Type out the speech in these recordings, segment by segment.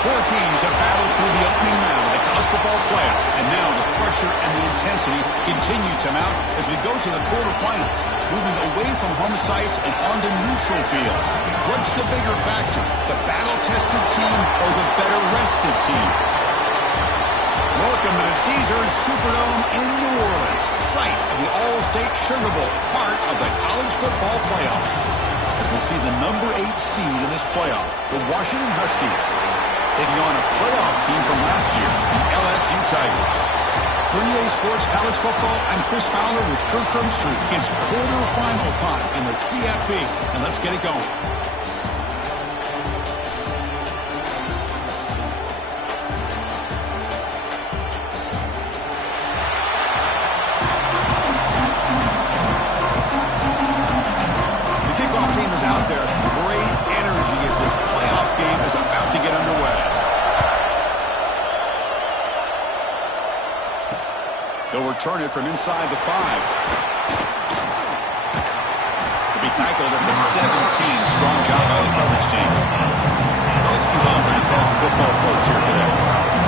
Four teams have battled through the opening round of the college football playoff, and now the pressure and the intensity continue to mount as we go to the quarterfinals, moving away from home sites and onto neutral fields. What's the bigger factor, the battle-tested team or the better-rested team? Welcome to the Caesars Superdome in New Orleans, site of the All-State Sugar Bowl, part of the college football playoff. As we see the number 8 seed in this playoff, the Washington Huskies, taking on a playoff team from last year, the LSU Tigers. For EA Sports College Football, I'm Chris Fowler with Kirk Herbstreit. It's quarterfinal time in the CFP, and let's get it going. Out there, great energy as this playoff game is about to get underway. They'll return it from inside the 5. To be tackled at the 17. Strong job by the coverage team. Huskies offense has the football first here today.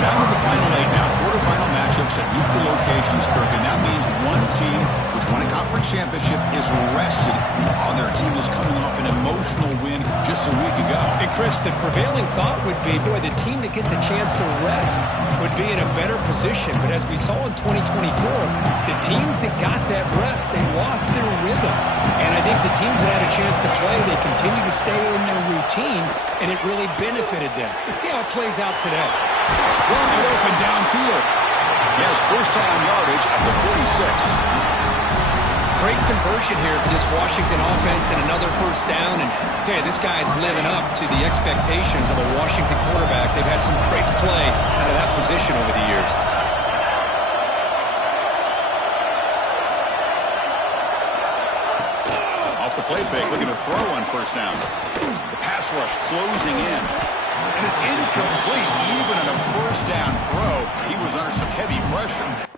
Down to the final 8 now. Quarterfinal matchups at neutral locations, Kirk, and that means one team which won a conference championship is rested. The other team is coming off an emotional win just a week ago. And Chris, the prevailing thought would be, boy, the team that gets a chance to rest would be in a better position. But as we saw in 2024, the teams that got that rest, they lost their rhythm. And I think the teams that had a chance to play, they continue to stay in their routine, and it really benefited them. Let's see how it plays out today. Wide open downfield. Yes, first down yardage at the 46. Great conversion here for this Washington offense and another first down. And I tell you, this guy's living up to the expectations of a Washington quarterback. They've had some great play out of that position over the years. Off the play fake, looking to throw on first down. The pass rush closing in. And it's incomplete. Even in a first down throw, he was under some heavy pressure.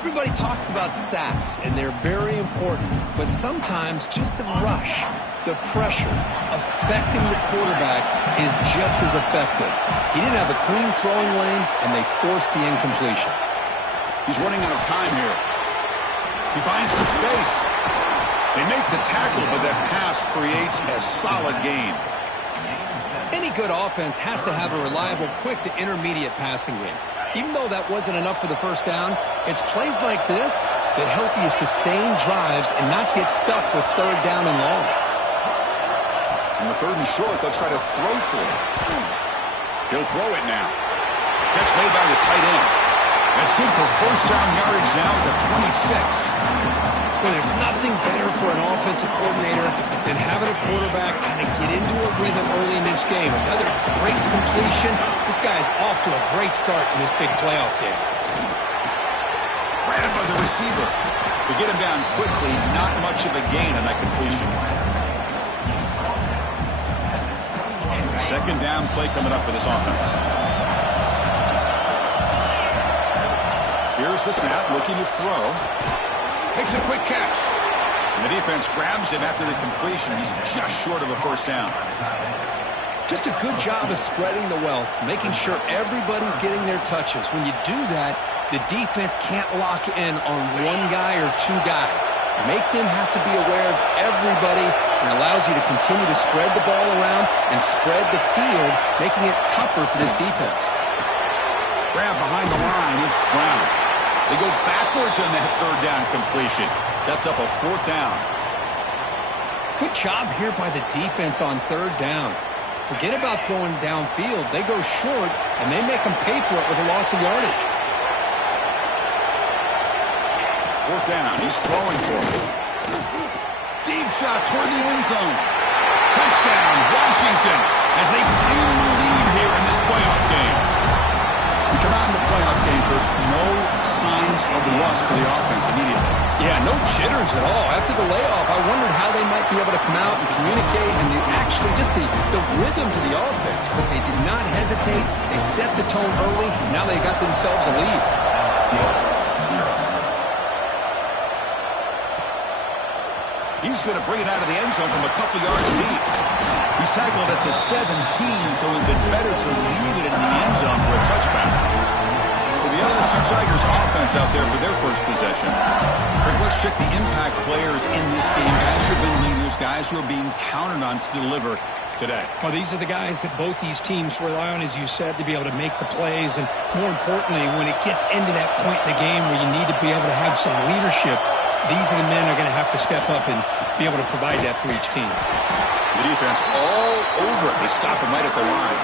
Everybody talks about sacks, and they're very important, but sometimes just the rush, the pressure, affecting the quarterback is just as effective. He didn't have a clean throwing lane, and they forced the incompletion. He's running out of time here. He finds some space. They make the tackle, but that pass creates a solid gain. Any good offense has to have a reliable, quick to intermediate passing game. Even though that wasn't enough for the first down, it's plays like this that help you sustain drives and not get stuck with third down and long. On the 3rd and short, they'll try to throw for it. He'll throw it now. Catch made by the tight end. That's good for first down yardage now at the 26. Well, there's nothing better for an offensive coordinator than having a quarterback kind of get into a rhythm early in this game. Another great completion. This guy's off to a great start in this big playoff game. Grabbed by the receiver. To get him down quickly, not much of a gain on that completion. Second down play coming up for this offense. Here's the snap, looking to throw. Makes a quick catch. And the defense grabs him after the completion. He's just short of a first down. Just a good job of spreading the wealth, making sure everybody's getting their touches. When you do that, the defense can't lock in on one guy or two guys. Make them have to be aware of everybody, and allows you to continue to spread the ball around and spread the field, making it tougher for this defense. Grab behind the line, it's Brown. They go backwards on that third down completion. Sets up a fourth down. Good job here by the defense on third down. Forget about throwing downfield. They go short, and they make them pay for it with a loss of yardage. Fourth down. He's throwing for it. Deep shot toward the end zone. Touchdown, Washington, as they claim the lead here in this playoff game. We come out in the playoff game for no signs of the lust for the offense immediately. Yeah, no jitters at all. After the layoff, I wondered how they might be able to come out and communicate and actually just the rhythm to the offense. But they did not hesitate. They set the tone early. Now they got themselves a lead. He's going to bring it out of the end zone from a couple yards deep. He's tackled at the 17, so it would have been better to leave it in the end zone for a touchback. So the LSU Tigers offense out there for their first possession. Craig, let's check the impact players in this game. Guys who have been leaders, guys who are being counted on to deliver today. Well, these are the guys that both these teams rely on, as you said, to be able to make the plays. And more importantly, when it gets into that point in the game where you need to be able to have some leadership, these are the men who are going to have to step up and be able to provide that for each team. The defense all over it. They stop him right at the line.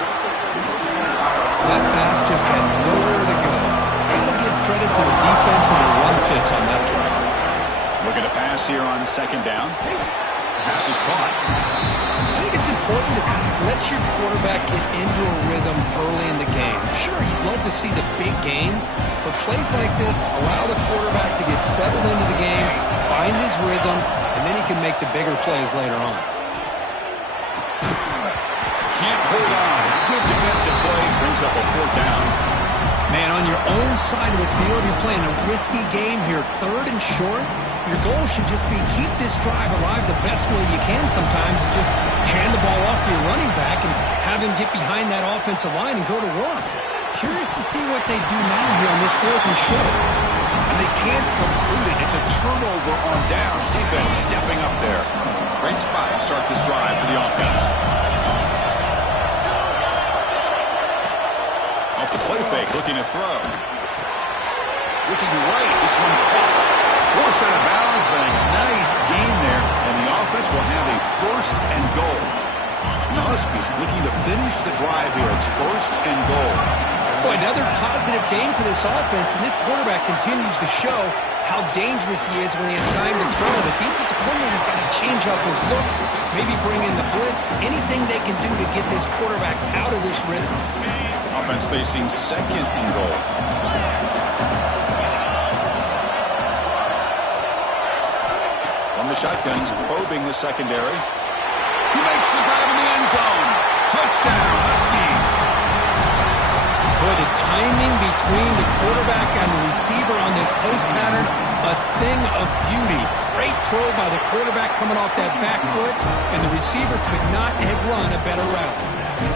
That back just had nowhere to go. Got to give credit to the defense and the run fits on that drive. Looking to pass here on second down. Pass is caught. I think it's important to kind of let your quarterback get into a rhythm early in the game. Sure, you'd love to see the big gains, but plays like this allow the quarterback to get settled into the game, find his rhythm, and then he can make the bigger plays later on. Can't hold on. Good defensive play. Brings up a fourth down. Man, on your own side of the field, you're playing a risky game here, third and short. Your goal should just be keep this drive alive the best way you can sometimes. Is just hand the ball off to your running back and have him get behind that offensive line and go to work. Curious to see what they do now here on this fourth and short. And they can't complete it. It's a turnover on downs. Defense stepping up there. Great spot to start this drive for the offense. Off the play fake, looking to throw. Looking right, this one caught. Forced out of bounds, but a nice gain there. And the offense will have a first and goal. And the Huskies looking to finish the drive here. It's first and goal. Boy, another positive game for this offense, and this quarterback continues to show how dangerous he is when he has time to throw. The defensive coordinator's got to change up his looks, maybe bring in the blitz, anything they can do to get this quarterback out of this rhythm. Offense facing second and goal. From the shotgun, he's probing the secondary. He makes the grab in the end zone. Touchdown, Huskies. Boy, the timing between the quarterback and the receiver on this post pattern, a thing of beauty. Great throw by the quarterback coming off that back foot, and the receiver could not have run a better route.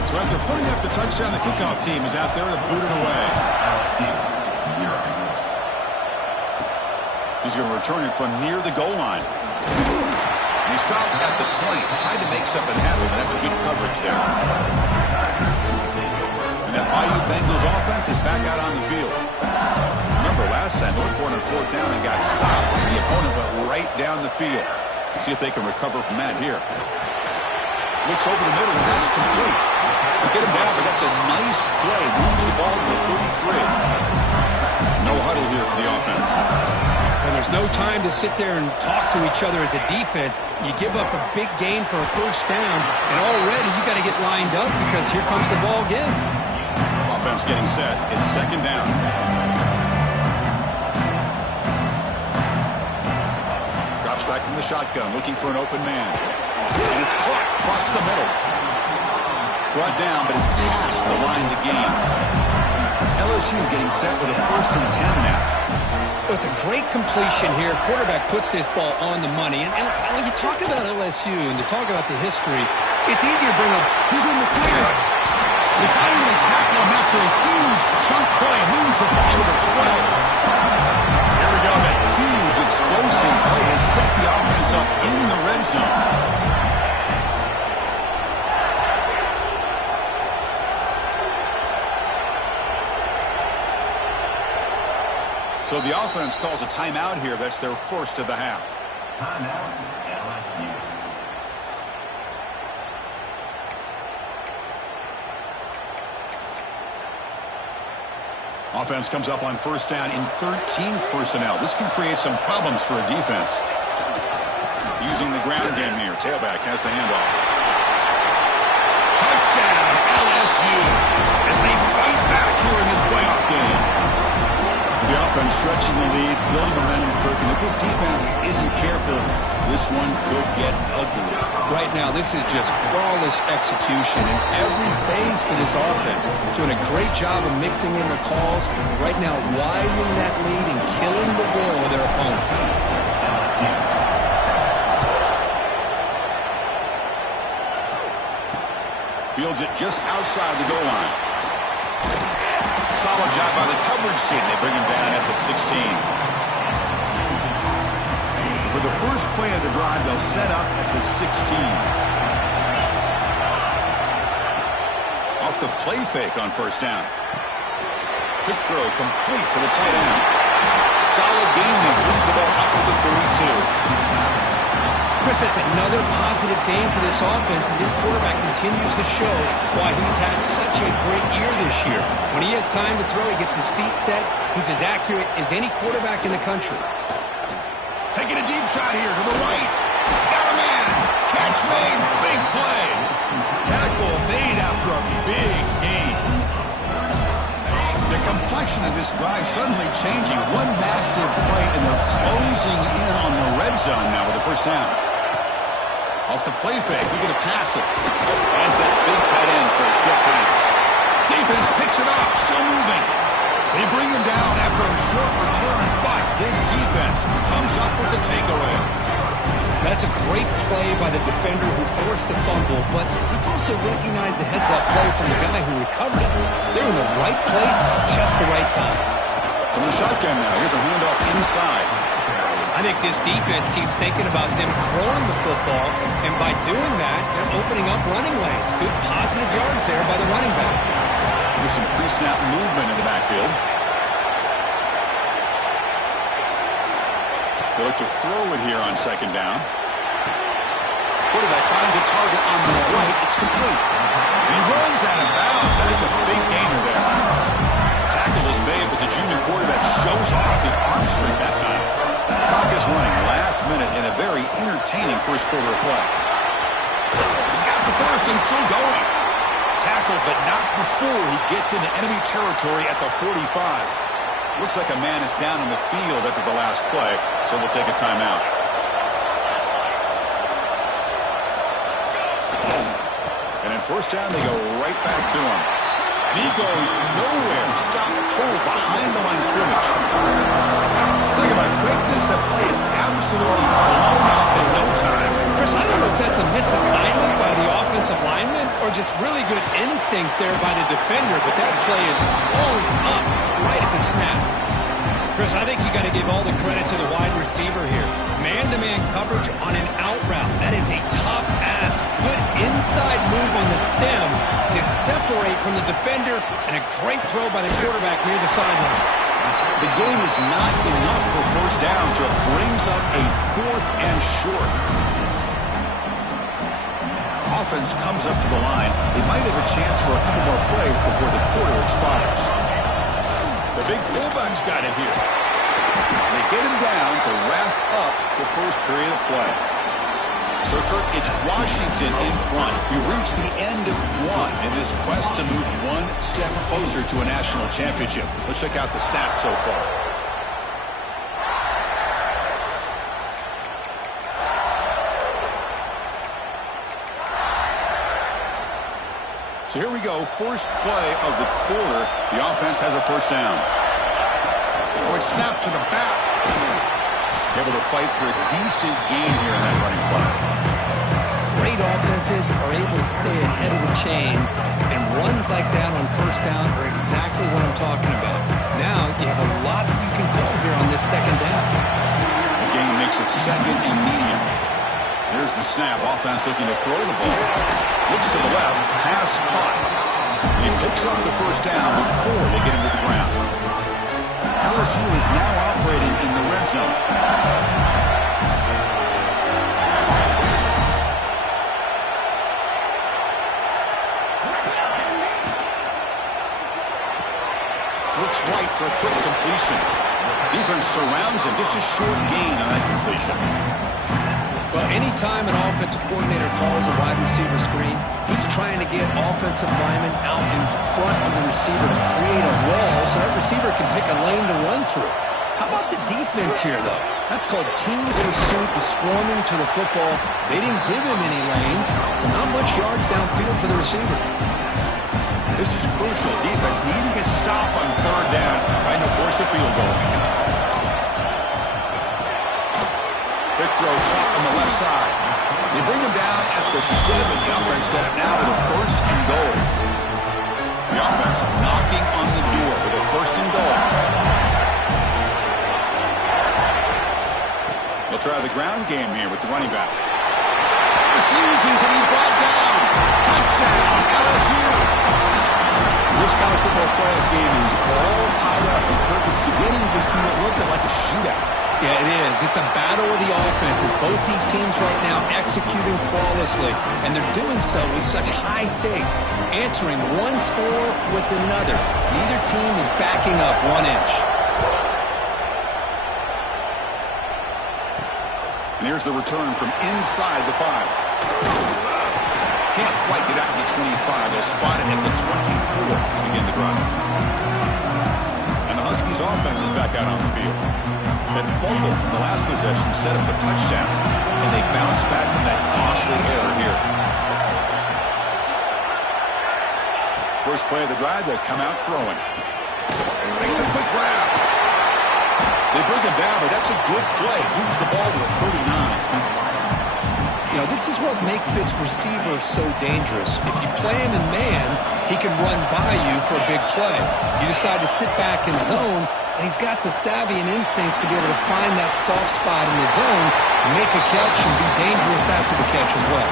So after putting up the touchdown, the kickoff team is out there to boot it away. He's going to return it from near the goal line. He stopped at the 20, tried to make something happen, but that's a good coverage there. And that Bayou Bengals offense is back out on the field. Remember, last time, North Ford on fourth down and got stopped. The opponent went right down the field. Let's see if they can recover from that here. Looks over the middle, and that's complete. They get him down, but that's a nice play. Moves the ball to the 33. No huddle here for the offense. And there's no time to sit there and talk to each other as a defense. You give up a big gain for a first down, and already you got to get lined up because here comes the ball again. Offense getting set. It's second down. Drops back from the shotgun, looking for an open man. And it's caught across the middle. Brought down, but it's past the line of the game. LSU getting set with a first and 10 now. It was a great completion here. Quarterback puts this ball on the money. And when you talk about LSU and to talk about the history, it's easy to bring up who's in the clear. They finally tackle him after a huge chunk play. Moves the ball to the 12. Here we go. That huge explosive play has set the offense up in the red zone. So the offense calls a timeout here. That's their first of the half. Timeout, LSU. Offense comes up on first down in 13 personnel. This can create some problems for a defense. Using the ground game here. Tailback has the handoff. Touchdown, LSU, as they fight back here in this playoff game. The The offense stretching the lead, building momentum, Kirk. And if this defense isn't careful, this one could get ugly. Right now, this is just flawless execution in every phase for this offense. Doing a great job of mixing in the calls. Right now, widening that lead and killing the will of their opponent. Fields it just outside the goal line. Solid job by the coverage team. They bring him down at the 16. For the first play of the drive, they'll set up at the 16. Off the play fake on first down. Quick throw complete to the tight end. Solid gain there. Moves the ball up to the 32. Chris, that's another positive game for this offense, and this quarterback continues to show why he's had such a great year this year. When he has time to throw, he gets his feet set. He's as accurate as any quarterback in the country. Taking a deep shot here to the right. Got a man. Catch made. Big play. Tackle made after a big gain. The complexion of this drive suddenly changing. One massive play, and they're closing in on the red zone now with the first down. Off the play fake, we get a pass it. Finds that big tight end for a short pass. Defense picks it up, still moving. They bring him down after a short return, but this defense comes up with the takeaway. That's a great play by the defender who forced the fumble, but let's also recognize the heads-up play from the guy who recovered it. They're in the right place at just the right time. From the shotgun now, here's a handoff inside. I think this defense keeps thinking about them throwing the football, and by doing that, they're opening up running lanes. Good positive yards there by the running back. There's some pre-snap movement in the backfield. They look to throw it here on second down. Quarterback finds a target on the right. It's complete. He runs out of bounds. That's a big gainer there. Tackle is made, but the junior quarterback shows off his arm strength that time. Clock is running last minute in a very entertaining first quarter of play. He's got the first and still going. Tackle, but not before he gets into enemy territory at the 45. Looks like a man is down in the field after the last play, so we'll take a timeout. And at first down, they go right back to him. And he goes nowhere. Stop cold behind the line of scrimmage. Talk about quickness. That play is absolutely blown up in no time. Chris, I don't know if that's a misassignment by the offensive lineman or just really good instincts there by the defender, but that play is blown up right at the snap. Chris, I think you got to give all the credit to the wide receiver here. Man-to-man coverage on an out route. That is a tough ask. Good inside move on the stem to separate from the defender, and a great throw by the quarterback near the sideline. The game is not enough for first down, so it brings up a 4th and short. Offense comes up to the line. They might have a chance for a couple more plays before the quarter expires. The big fullback's got it here. They get him down to wrap up the first period of play. So, Kirk, it's Washington in front. We reach the end of one in this quest to move one step closer to a national championship. Let's check out the stats so far. So here we go, first play of the quarter. The offense has a first down. Oh, it's snapped to the back. Able to fight for a decent gain here in that running play. Great offenses are able to stay ahead of the chains, and runs like that on first down are exactly what I'm talking about. Now you have a lot that you can call here on this second down. The gain makes it second and medium. Here's the snap. Offense looking to throw the ball. Looks to the left. Pass caught. He picks up the first down before they get him to the ground. LSU is now operating in the red zone. Looks right for a quick completion. Defense surrounds him. Just a short gain on that completion. Well, Anytime an offensive coordinator calls a wide receiver screen, he's trying to get offensive linemen out in front of the receiver to create a wall so that receiver can pick a lane to run through. How about the defense here, though? That's called team pursuit and swarming to the football. They didn't give him any lanes, so not much yards downfield for the receiver. This is crucial. Defense needing a stop on third down, trying to force a field goal. Big throw caught on the left side. They bring him down at the 7. The offense set it now with a first and goal. The offense knocking on the door with a first and goal. They'll try the ground game here with the running back. Refusing to be brought down. Touchdown, LSU. This college football playoff game is all tied up. It's beginning to feel a little bit like a shootout. Yeah, it is. It's a battle of the offenses. Both these teams right now executing flawlessly, and they're doing so with such high stakes, answering one score with another. Neither team is backing up 1 inch. And here's the return from inside the 5. Can't quite get out to the 25. They'll spot it at the 24 to begin the drive. And the Huskies offense is back out on the field. That fumble in the last possession set up a touchdown, and they bounce back from that costly error here. First play of the drive, they come out throwing. Makes a quick grab. They bring him down, but that's a good play. Moves the ball to the 39. You know, this is what makes this receiver so dangerous. If you play him in man, he can run by you for a big play. You decide to sit back in zone, and he's got the savvy and instincts to be able to find that soft spot in the zone, make a catch, and be dangerous after the catch as well.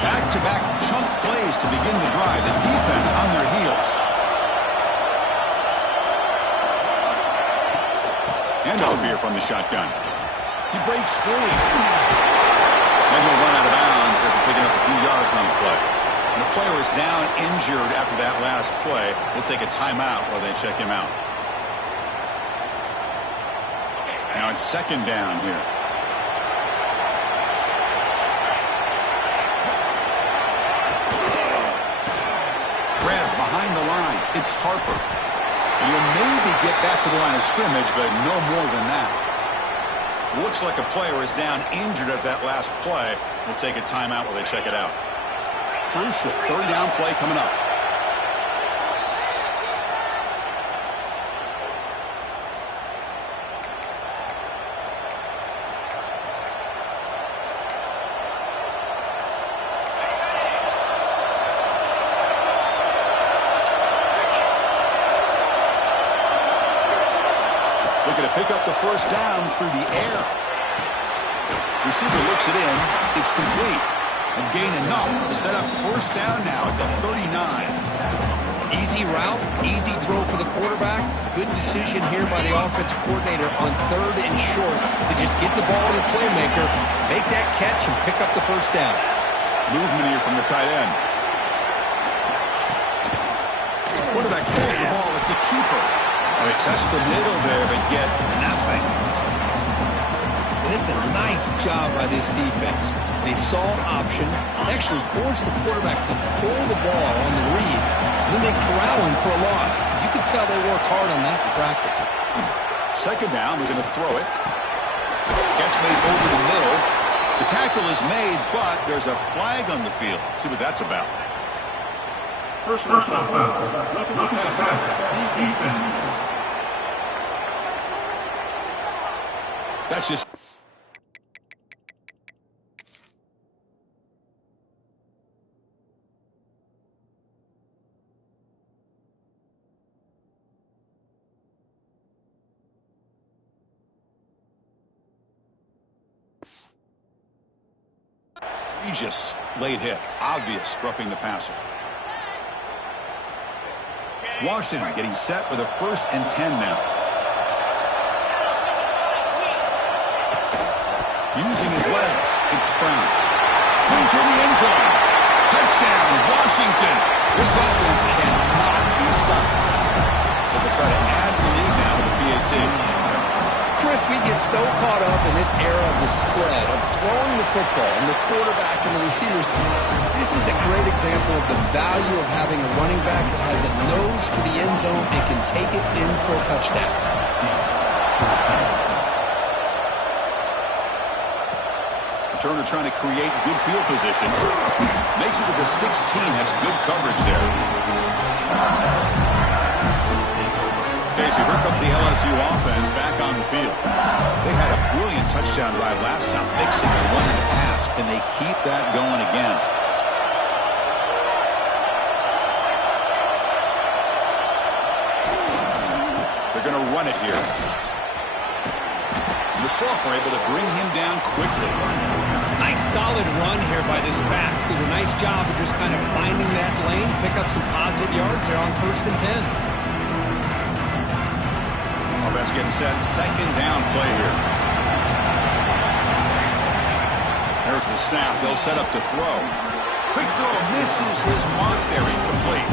Back-to-back chunk plays to begin the drive. The defense on their heels. Handoff here from the shotgun. He breaks free. And he'll run out of bounds after picking up a few yards on the play. And the player is down injured after that last play. We'll take a timeout while they check him out. Now it's second down here. Grab behind the line. It's Harper. And you'll maybe get back to the line of scrimmage, but no more than that. Looks like a player is down injured at that last play. We'll take a timeout while they check it out. Crucial third down play coming up. Looking to pick up the first down through the air. Receiver looks it in. It's complete. And gain enough to set up first down now at the 39. Easy route, easy throw for the quarterback. Good decision here by the offensive coordinator on third and short to just get the ball to the playmaker, make that catch, and pick up the first down. Movement here from the tight end. Quarterback pulls the ball. It's a keeper. They test the middle there, but get nothing. And it's a nice job by this defense. They saw option, actually forced the quarterback to pull the ball on the read, and then they corral him for a loss. You could tell they worked hard on that in practice. Second down, we're going to throw it. Catch made over the middle. The tackle is made, but there's a flag on the field. Let's see what that's about. Personal foul. Defense. That's just... Egregious late hit. Obvious roughing the passer. Washington getting set with a 1st and 10 now. Using his legs, it's Brown. Pointer in the end zone. Touchdown, Washington. This offense cannot be stopped. They'll try to add the lead now with the PAT. Chris, we get so caught up in this era of the spread, of throwing the football and the quarterback and the receivers. This is a great example of the value of having a running back that has a nose for the end zone and can take it in for a touchdown. Turner trying to create good field position. Makes it to the 16. That's good coverage there. Okay, so here comes the LSU offense back on the field. They had a brilliant touchdown drive last time, mixing the run and the pass. Can they keep that going again? They're going to run it here. And the Soft were able to bring him down quickly. Nice solid run here by this back. Did a nice job of just kind of finding that lane, pick up some positive yards there on 1st and 10. Offense getting set. 2nd down play here. There's the snap. They'll set up the throw. Quick throw. Misses his mark there. Incomplete.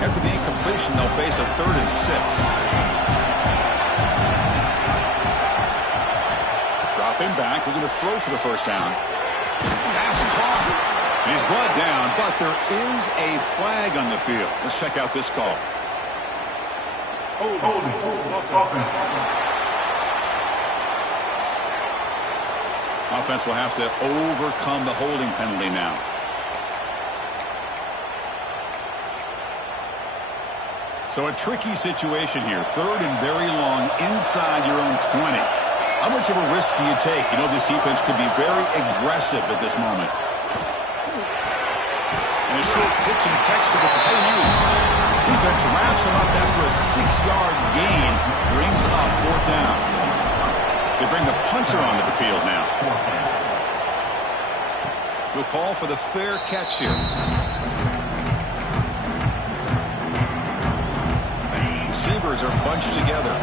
After the incompletion, they'll face a 3rd and 6. Him back. We're going to throw for the 1st down. Pass caught. He's brought down, but there is a flag on the field. Let's check out this call. Offense will have to overcome the holding penalty now. So a tricky situation here. 3rd and very long inside your own 20. How much of a risk do you take? You know, this defense could be very aggressive at this moment. And a short pitch and catch to the tight end. Defense wraps him up after a 6-yard gain. Brings up 4th down. They bring the punter onto the field now. We'll call for the fair catch here. Receivers are bunched together.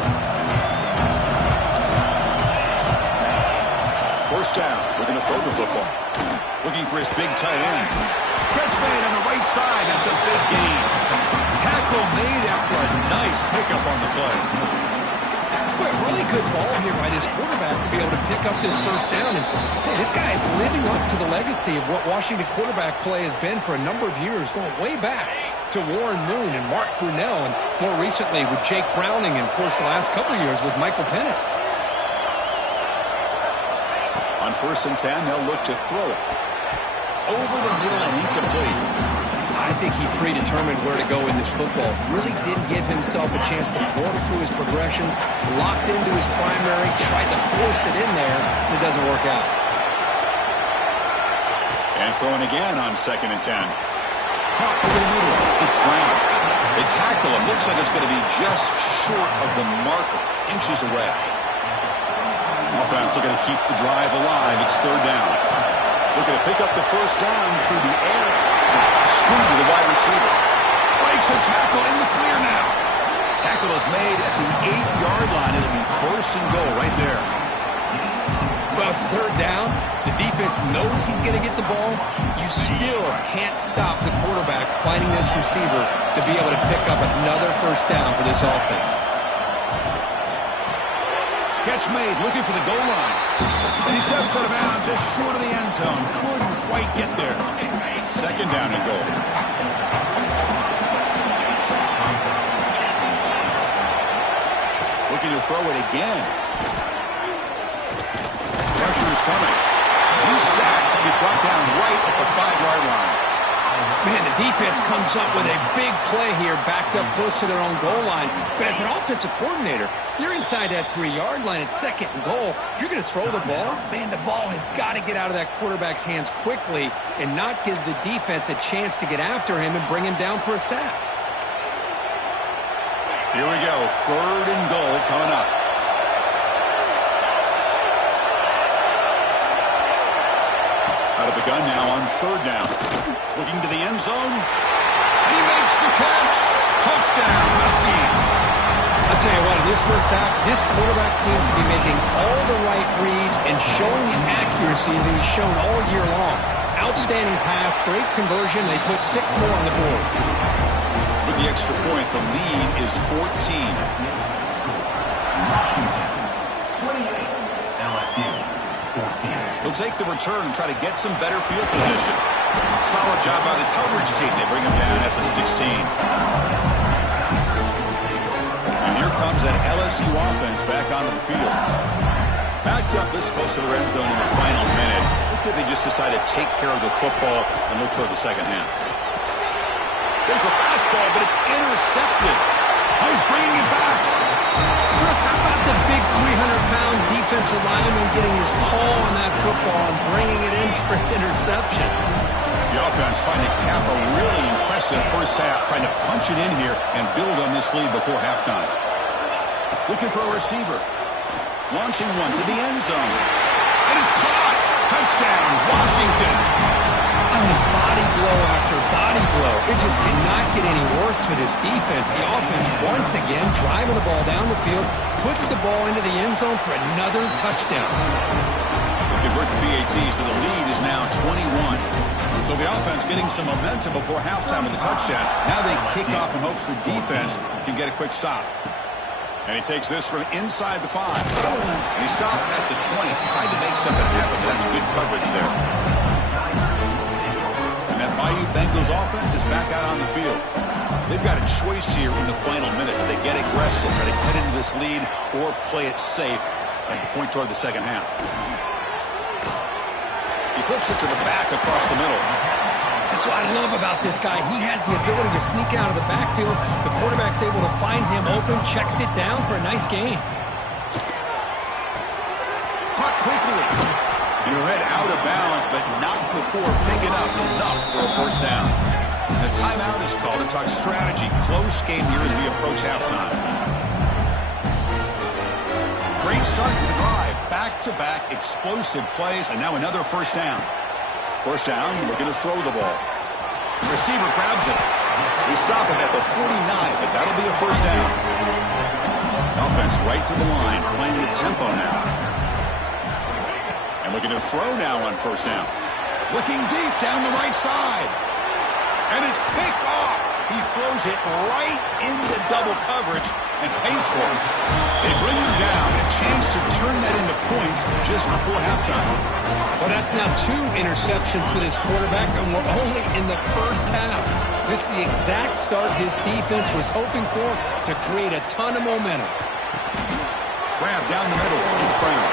1st down. We're going to throw the football. Looking for his big tight end. Catch made on the right side. That's a big gain. Tackle made after a nice pickup on the play. Boy, a really good ball here by this quarterback to be able to pick up this 1st down. And hey, this guy is living up to the legacy of what Washington quarterback play has been for a number of years, going way back to Warren Moon and Mark Brunell, and more recently with Jake Browning, and of course the last couple of years with Michael Penix. On 1st and 10, they'll look to throw it. Over the middle and incomplete. I think he predetermined where to go with his football. Really didn't give himself a chance to work through his progressions. Locked into his primary, tried to force it in there, and it doesn't work out. And throwing again on 2nd and 10. Caught over the middle. It's Brown. They tackle him. Looks like it's going to be just short of the marker. Inches away. Offense looking to keep the drive alive. It's 3rd down. Looking to pick up the 1st down through the air. Screen to the wide receiver. Breaks a tackle in the clear now. Tackle is made at the 8-yard line. It'll be 1st and goal right there. Well, it's 3rd down. The defense knows he's going to get the ball. You still can't stop the quarterback finding this receiver to be able to pick up another 1st down for this offense. Catch made, looking for the goal line. And he steps out of bounds just short of the end zone. Couldn't quite get there. 2nd down and goal. Looking to throw it again. Pressure is coming. He's sacked to be brought down right at the 5-yard line. Man, the defense comes up with a big play here, backed up close to their own goal line. But as an offensive coordinator, you're inside that 3-yard line at 2nd and goal. If you're going to throw the ball, man, the ball has got to get out of that quarterback's hands quickly and not give the defense a chance to get after him and bring him down for a sack. Here we go. 3rd and goal coming up. Out of the gun now on 3rd down. Looking to the end zone. He makes the catch. Touchdown, Huskies. I'll tell you what, in this 1st half, this quarterback seemed to be making all the right reads and showing the accuracy that he's shown all year long. Outstanding pass, great conversion. They put 6 more on the board. With the extra point, the lead is 14. He'll take the return and try to get some better field position. Solid job by the coverage team. They bring him down at the 16. And here comes that LSU offense back onto the field. Backed up this close to the red zone in the final minute. Let's say they just decide to take care of the football and look toward the second half. There's a fastball, but it's intercepted. Oh, he's bringing it back. Chris, how about the big 300-pound defensive lineman getting his paw on that football and bringing it in for an interception? The offense trying to cap a really impressive first half, trying to punch it in here and build on this lead before halftime. Looking for a receiver. Launching one to the end zone. And it's caught. Touchdown, Washington. I mean, body blow after body blow. It just cannot get any worse for this defense. The offense, once again, driving the ball down the field, puts the ball into the end zone for another touchdown. They convert the PAT, so the lead is now 21. So the offense getting some momentum before halftime with the touchdown. Now they kick off in hopes the defense can get a quick stop. And he takes this from inside the 5. And he stopped at the 20. Tried to make something happen, but that's good coverage there. And that Bayou Bengals offense is back out on the field. They've got a choice here in the final minute. Do they get aggressive, try to cut into this lead, or play it safe and point toward the second half? He flips it to the back across the middle. That's what I love about this guy. He has the ability to sneak out of the backfield. The quarterback's able to find him open, checks it down for a nice gain. Caught quickly. Your head out of bounds, but not before picking up enough for a first down. The timeout is called to talk strategy. Close game here as we approach halftime. Great start to the drive. Back-to-back explosive plays, and now another first down. First down, looking to throw the ball. The receiver grabs it. We stop him at the 49, but that'll be a first down. Offense right to the line, playing with tempo now. And looking to throw now on first down. Looking deep down the right side. And it's picked off. He throws it right into double coverage and pays for it. They bring him down, a chance to turn that into points just before halftime. Well, that's now 2 interceptions for this quarterback, and we're only in the first half. This is the exact start his defense was hoping for to create a ton of momentum. Grab down the middle. It's Brown.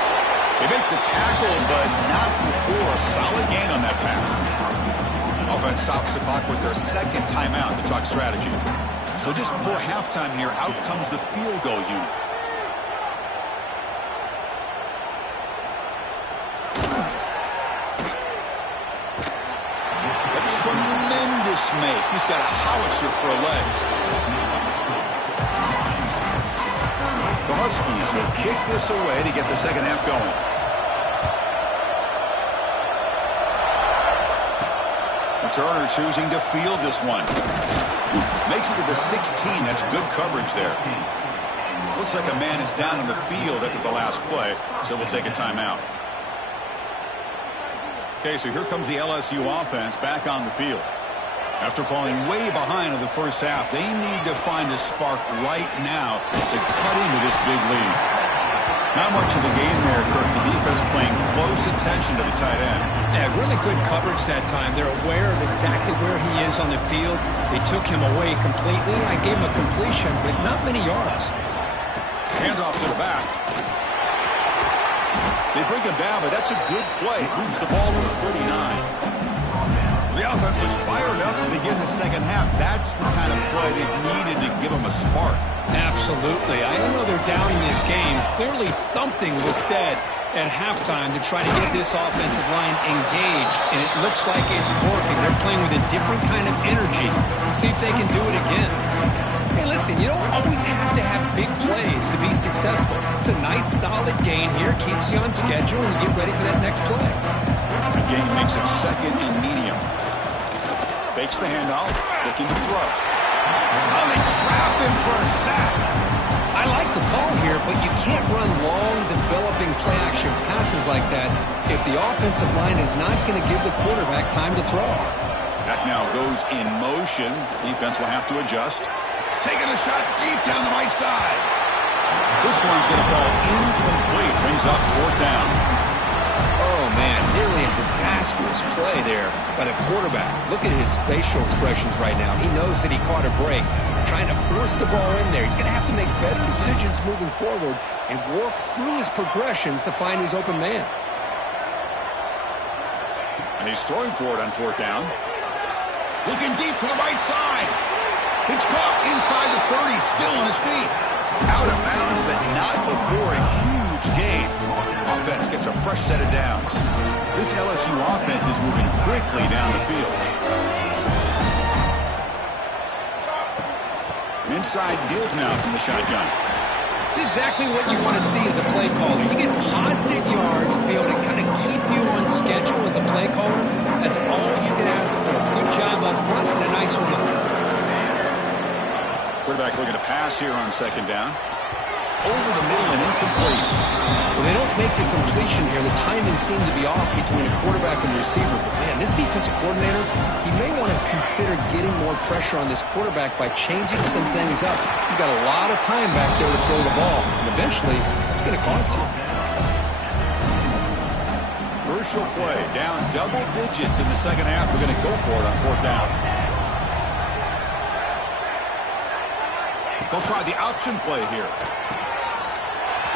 They make the tackle, but not before a solid gain on that pass. Offense stops the clock with their second timeout to talk strategy. So just before halftime here, out comes the field goal unit. A tremendous make. He's got a howitzer for a leg. The Huskies will kick this away to get the second half going. Turner choosing to field this one. Makes it to the 16. That's good coverage there. Looks like a man is down in the field after the last play, so we'll take a timeout. Okay, so here comes the LSU offense back on the field. After falling way behind in the first half, they need to find a spark right now to cut into this big lead. Not much of a gain there, Kirk. The defense playing close attention to the tight end. Yeah, really good coverage that time. They're aware of exactly where he is on the field. They took him away completely. I gave him a completion, but not many yards. Handoff to the back. They bring him down, but that's a good play. Moves the ball to the 39. The offense looks fired up to begin the second half. That's the kind of play they've needed to give them a spark. Absolutely. I know they're down in this game. Clearly something was said at halftime to try to get this offensive line engaged, and it looks like it's working. They're playing with a different kind of energy. Let's see if they can do it again. Hey, listen, you don't always have to have big plays to be successful. It's a nice, solid gain here. Keeps you on schedule, and you get ready for that next play. Again, he makes it second and medium. Fakes the handoff, looking to throw. Oh, they trap him for a sack. I like the call here, but you can't run long, developing play-action passes like that if the offensive line is not going to give the quarterback time to throw. That now goes in motion. Defense will have to adjust. Taking a shot deep down the right side. This one's going to fall incomplete. Brings up fourth down. Oh, man, nearly a disastrous play there by the quarterback. Look at his facial expressions right now. He knows that he caught a break, trying to force the ball in there. He's going to have to make better decisions moving forward and work through his progressions to find his open man. And he's throwing for it on fourth down. Looking deep to the right side. It's caught inside the 30, still on his feet. Out of bounds, but not before a huge gain. Offense gets a fresh set of downs. This LSU offense is moving quickly down the field. Inside deals now from the shotgun. It's exactly what you want to see as a play caller. You get positive yards to be able to kind of keep you on schedule as a play caller. That's all you can ask for. Good job up front and a nice run. Quarterback looking to pass here on second down. Over the middle and incomplete. Well, they don't make the completion here. The timing seemed to be off between a quarterback and receiver. But man, this defensive coordinator, he may want to consider getting more pressure on this quarterback by changing some things up. You've got a lot of time back there to throw the ball. And eventually, it's going to cost you. Crucial play. Down double digits in the second half. We're going to go for it on fourth down. They'll try the option play here.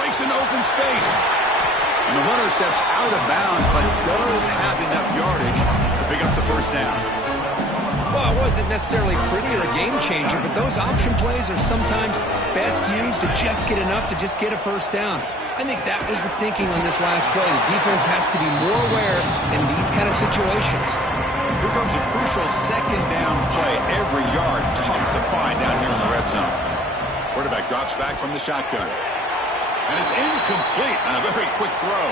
Breaks an open space. And the runner steps out of bounds, but does have enough yardage to pick up the first down. Well, it wasn't necessarily pretty or a game changer, but those option plays are sometimes best used to just get enough to just get a first down. I think that was the thinking on this last play. The defense has to be more aware in these kind of situations. Here comes a crucial second down play. Every yard tough to find down here in the red zone. Quarterback drops back from the shotgun. And it's incomplete on a very quick throw.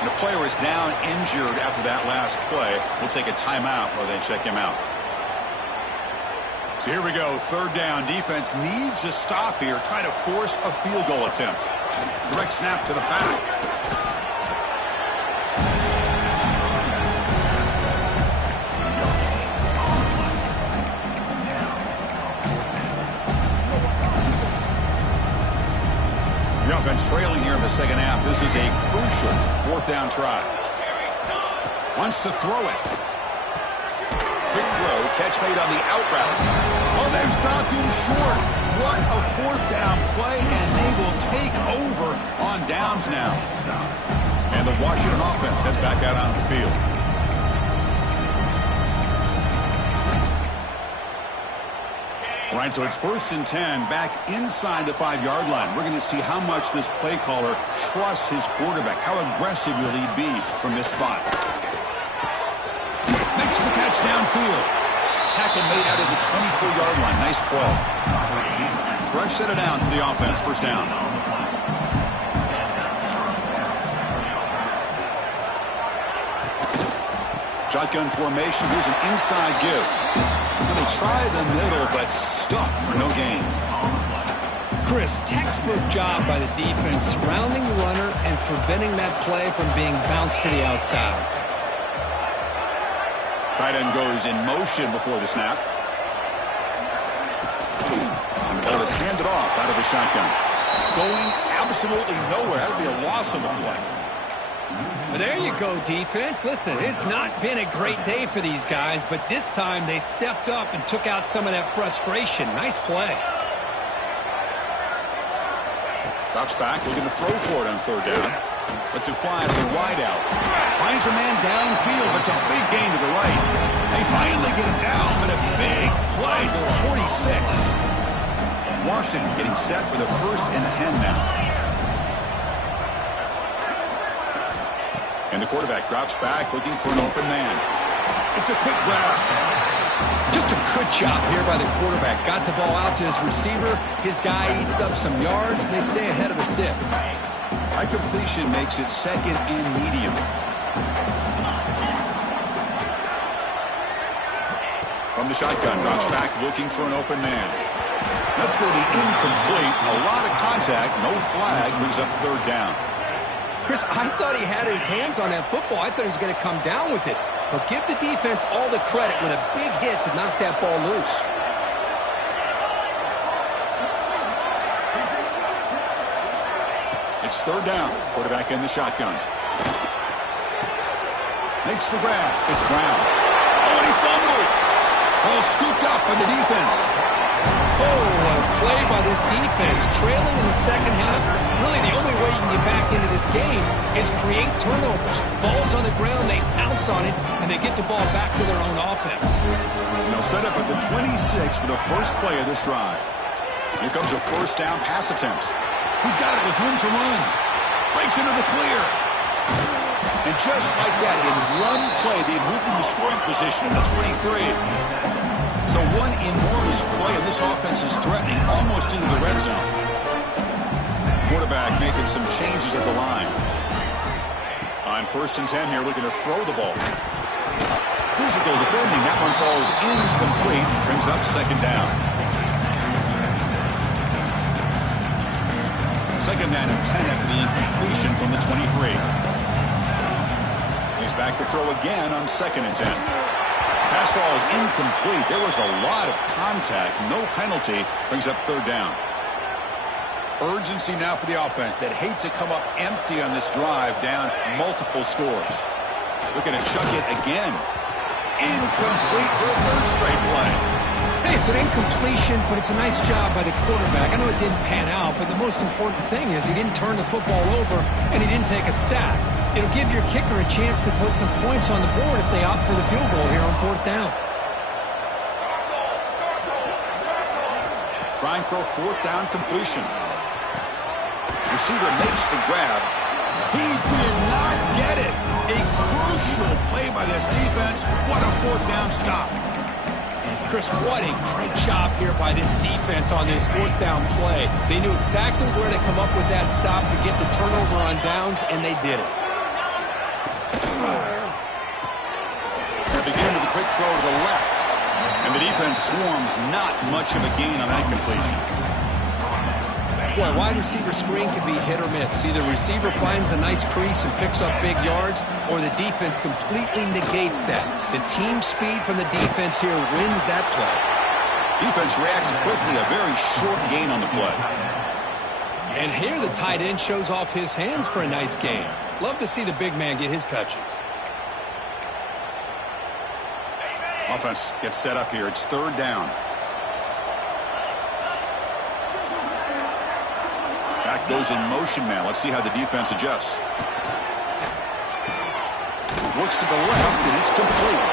And the player is down injured after that last play. We'll take a timeout while they check him out. So here we go, third down. Defense needs a stop here. Try to force a field goal attempt. Direct snap to the back. The offense trailing here in the second half. This is a crucial fourth down try. Wants to throw it. Quick throw. Catch made on the out route. Oh, they've stopped him short. What a fourth down play, and they will take over on downs now. And the Washington offense heads back out on the field. All right, so it's 1st and 10 back inside the 5-yard line. We're going to see how much this play caller trusts his quarterback. How aggressive will he be from this spot? Makes the catch downfield. Tackle made out of the 24-yard line. Nice play. Fresh set of downs for the offense. First down. Shotgun formation. Here's an inside give. Well, they try the middle, but stuff for no gain. Chris, textbook job by the defense, surrounding the runner and preventing that play from being bounced to the outside. Tight end goes in motion before the snap. And the ball is handed off out of the shotgun. Going absolutely nowhere. That would be a loss of a play. But there you go, defense. Listen, it's not been a great day for these guys, but this time they stepped up and took out some of that frustration. Nice play. Drops back, looking to throw for it on third down. Lets it fly to the wide out. Finds a man downfield. It's a big gain to the right. They finally get him down, but a big play to the 46. Washington getting set for the 1st and 10 now. And the quarterback drops back, looking for an open man. It's a quick grab. Just a good job here by the quarterback. Got the ball out to his receiver. His guy eats up some yards, and they stay ahead of the sticks. High completion makes it second and medium. From the shotgun, drops back, looking for an open man. That's going to be incomplete. A lot of contact, no flag, moves up third down. Chris, I thought he had his hands on that football. I thought he was going to come down with it. But give the defense all the credit with a big hit to knock that ball loose. It's third down. Quarterback in the shotgun. Makes the grab. It's Brown. Oh, and he fumbles. Ball scooped up by the defense. Oh, what a play by this defense. Trailing in the second half. Really, the only way you can get back into this game is create turnovers. Ball's on the ground, they pounce on it, and they get the ball back to their own offense. And they'll set up at the 26 for the first play of this drive. Here comes a first down pass attempt. He's got it with room to run. Breaks into the clear. And just like that, in one play, they moved into scoring position at the 23. So one enormous play, and this offense is threatening almost into the red zone. Quarterback making some changes at the line. On 1st and 10 here, looking to throw the ball. Physical defending. That one falls incomplete. Brings up 2nd down. 2nd down and 10 after the incompletion from the 23. He's back to throw again on 2nd and 10. Pass ball is incomplete. There was a lot of contact. No penalty. Brings up 3rd down. Urgency now for the offense that hates to come up empty on this drive, down multiple scores. Looking to chuck it again. Incomplete for a 3rd straight play. Hey, it's an incompletion, but it's a nice job by the quarterback. I know it didn't pan out, but the most important thing is he didn't turn the football over and he didn't take a sack. It'll give your kicker a chance to put some points on the board if they opt for the field goal here on 4th down. Trying for a 4th down completion. Receiver makes the grab. He did not get it. A crucial play by this defense. What a 4th down stop. Chris, what a great job here by this defense on this 4th down play. They knew exactly where to come up with that stop to get the turnover on downs, and they did it. They begin with a quick throw to the left. And the defense swarms. Not much of a gain on that completion. Boy, wide receiver screen can be hit or miss. Either receiver finds a nice crease and picks up big yards, or the defense completely negates that. The team speed from the defense here wins that play. Defense reacts quickly. A very short gain on the play. And here the tight end shows off his hands for a nice game. Love to see the big man get his touches. Offense gets set up here. It's 3rd down. Back goes in motion now. Let's see how the defense adjusts. Looks to the left, and it's complete.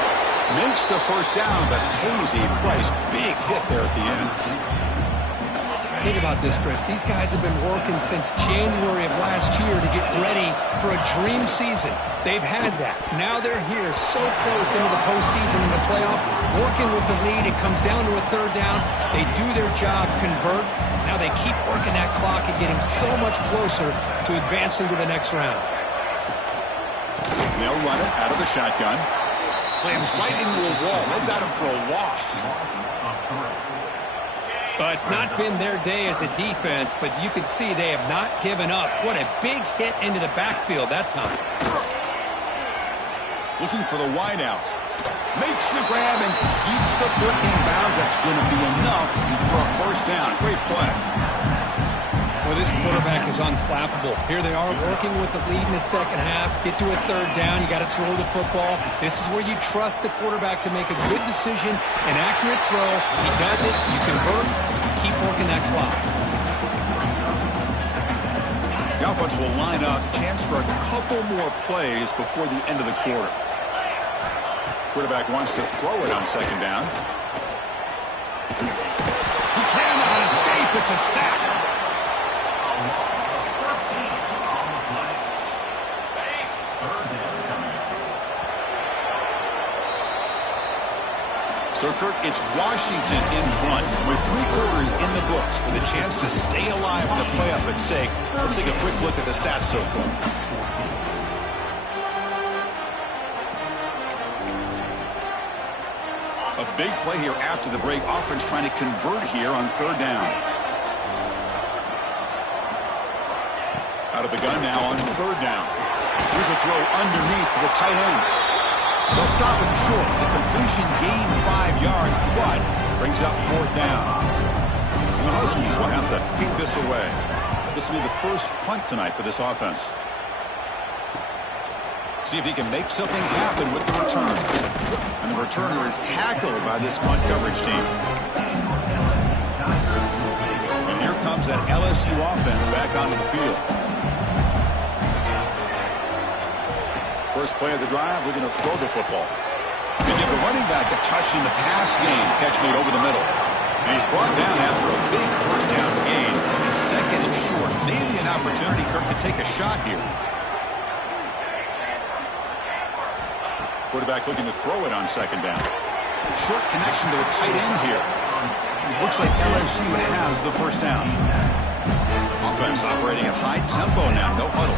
Makes the first down, but pays a price. Big hit there at the end. Think about this, Chris. These guys have been working since January of last year to get ready for a dream season. They've had that. Now they're here so close into the postseason and the playoff, working with the lead. It comes down to a 3rd down. They do their job, convert. Now they keep working that clock and getting so much closer to advancing to the next round. They'll run it out of the shotgun. Slams right into a wall. They've got him for a loss. Well, it's not been their day as a defense, but you can see they have not given up. What a big hit into the backfield that time. Looking for the wideout. Makes the grab and keeps the foot in bounds. That's going to be enough for a first down. Great play. Well, this quarterback is unflappable. Here they are working with the lead in the second half. Get to a 3rd down. You got to throw the football. This is where you trust the quarterback to make a good decision, an accurate throw. He does it. You convert. You keep working that clock. The offense will line up. Chance for a couple more plays before the end of the quarter. Quarterback wants to throw it on 2nd down. He cannot escape. It's a sack. So, Kirk, it's Washington in front with 3 quarters in the books with a chance to stay alive in the playoff at stake. Let's take a quick look at the stats so far. A big play here after the break. Offense trying to convert here on 3rd down. Out of the gun now on 3rd down. Here's a throw underneath to the tight end. They'll stop him short. The completion gained 5 yards, but brings up 4th down. And the Huskies will have to kick this away. This will be the first punt tonight for this offense. See if he can make something happen with the return. And the returner is tackled by this punt coverage team. And here comes that LSU offense back onto the field. First play of the drive, looking to throw the football. They give the running back a touch in the pass game. Catch made over the middle. And he's brought down after a big first down gain. He's second and short. Maybe an opportunity, Kirk, to take a shot here. Quarterback looking to throw it on second down. Short connection to the tight end here. Looks like LSU has the first down. Offense operating at high tempo now. No huddle.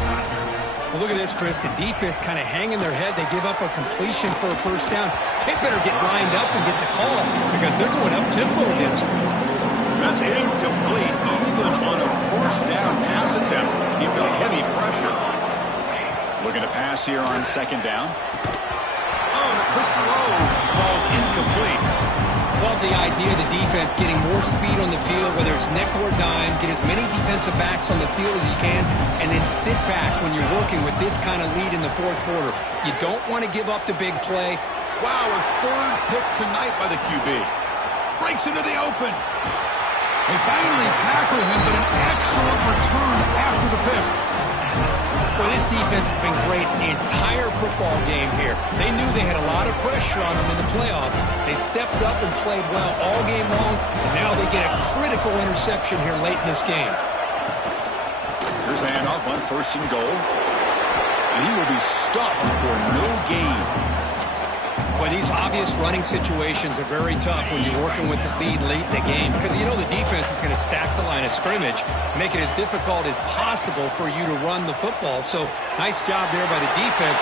Well, look at this, Chris. The defense kind of hanging their head. They give up a completion for a first down. They better get lined up and get the call because they're going up tempo against them. That's incomplete. Even on a first down pass attempt, he felt heavy pressure. Looking to pass here on second down. Oh, the quick throw falls incomplete. Love the idea of the defense getting more speed on the field, whether it's nickel or dime, get as many defensive backs on the field as you can, and then sit back when you're working with this kind of lead in the fourth quarter. You don't want to give up the big play. Wow, a third pick tonight by the QB. Breaks into the open. They finally tackle him, but an excellent return after the pick. Well, this defense has been great the entire football game here. They knew they had a lot of pressure on them in the playoff. They stepped up and played well all game long, and now they get a critical interception here late in this game. Here's the handoff on first and goal. And he will be stuffed for no gain. Boy, these obvious running situations are very tough when you're working with the lead late in the game because you know the defense is going to stack the line of scrimmage, make it as difficult as possible for you to run the football. So, nice job there by the defense.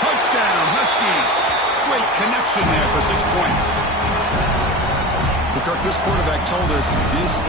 Touchdown, Huskies. Great connection there for 6 points. Well, Kirk, this quarterback told us this